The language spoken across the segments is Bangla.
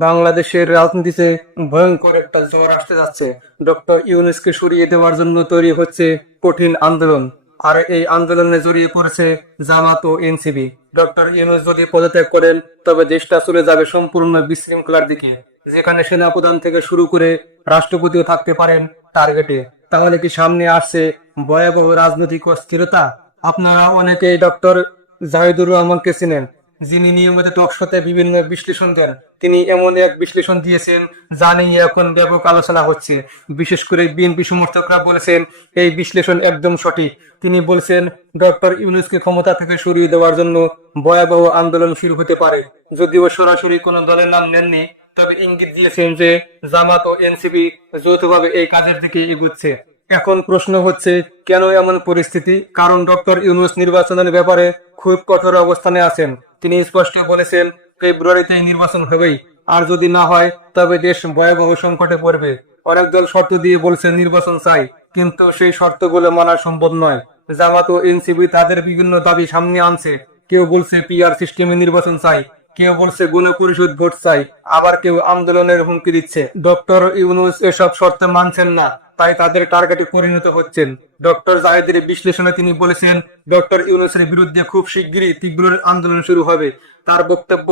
বাংলাদেশের রাজনীতিতে ভয়ঙ্কর একটা জ্বর আসতে যাচ্ছে। ডক্টর ইউনুসকে সরিয়ে দেওয়ার জন্য তৈরি হচ্ছে কঠিন আন্দোলন। আর এই আন্দোলনে জড়িয়ে পড়েছে জামাত ও এনসিবি ডক্টর ইউনুস যদি পদত্যাগ করেন, তবে দেশটা চলে যাবে সম্পূর্ণ বিশৃঙ্খলার দিকে। যেখানে সেনা সেনাপ্রধান থেকে শুরু করে রাষ্ট্রপতিও থাকতে পারেন টার্গেটে। তাহলে কি সামনে আসছে ভয়াবহ রাজনৈতিক অস্থিরতা? আপনারা অনেকেই ডক্টর জাহিদুর রহমানকে চিনেন। যিনি নিয়মিত টকশোতে বিভিন্ন বিশ্লেষণ দেন, তিনি এমন এক বিশ্লেষণ দিয়েছেন যা নিয়ে এখন ব্যাপক আলোচনা হচ্ছে। বিশেষ করে বিএনপি সমর্থকরা বলেছেন, এই বিশ্লেষণ একদম সঠিক। তিনি বলছেন, ডক্টর ইউনুসকে ক্ষমতা থেকে সরিয়ে দেওয়ার জন্য ভয়াবহ আন্দোলন শুরু হতে পারে। যদিও সরাসরি কোনো দলের নাম নেননি, তবে ইঙ্গিত দিয়েছেন যে জামাত ও এনসিপি যৌথভাবে এই কাজের দিকে এগুচ্ছে। এখন প্রশ্ন হচ্ছে, কেন এমন পরিস্থিতি? কারণ ডক্টর ইউনুস নির্বাচনের ব্যাপারে খুব কঠোর অবস্থানে আছেন। তিনি স্পষ্ট বলেছেন, ফেব্রুয়ারিতে নির্বাচন হবেই। আর যদি না হয়, তবে দেশ ভয়াবহ সংকটে পড়বে। অনেক দল শর্ত দিয়ে বলছে, নির্বাচন চাই। কিন্তু সেই শর্তগুলো মানা সম্ভব নয়। জামাত ও এনসিবি তাদের বিভিন্ন দাবি সামনে আনছে। কেউ বলছে, পিআর সিস্টেমে নির্বাচন চাই। কেউ বলছে গুণ পরিষদ ভোট চাই। আবার কেউ আন্দোলনের হুমকি দিচ্ছে। ডক্টর ইউনুস এসব শর্ত মানছেন না। তাই তাদের টার্গেটে পরিণত হচ্ছেন। ডক্টর জাহেদের বিশ্লেষণে তিনি বলেছেন ডক্টর ইউনুসের বিরুদ্ধে খুব শিগগিরই তীব্র আন্দোলন শুরু হবে। তার বক্তব্য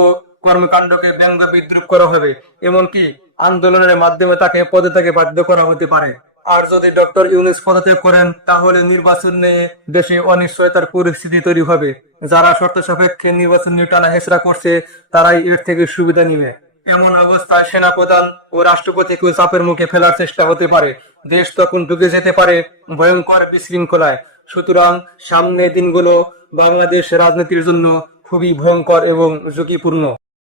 কর্মকাণ্ডকে ব্যঙ্গ বিদ্রুপ করা হবে, এমনকি আন্দোলনের মাধ্যমে তাকে পদত্যাগে বাধ্য করা হতে পারে। আর যদি ডক্টর ইউনুস পদত্যাগ করেন, তাহলে নির্বাচন নিয়ে দেশে অনিশ্চয়তার পরিস্থিতি তৈরি হবে। যারা শর্ত সাপেক্ষে নির্বাচন নিয়ে টানা হেসরা করছে, তারাই এর থেকে সুবিধা নিবে। এমন অবস্থায় সেনাপ্রধান ও রাষ্ট্রপতিকে চাপের মুখে ফেলার চেষ্টা হতে পারে। দেশ তখন ডুবে যেতে পারে ভয়ঙ্কর বিশৃঙ্খলায়। সুতরাং সামনের দিনগুলো বাংলাদেশ রাজনীতির জন্য খুবই ভয়ঙ্কর এবং ঝুঁকিপূর্ণ।